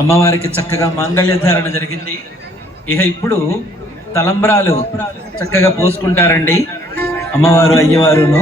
అమ్మవారికి చక్కగా మాంగళ్య ధారణ జరిగింది. ఇక ఇప్పుడు తలంబ్రాలు చక్కగా పోసుకుంటారండి అమ్మవారు అయ్యవారును.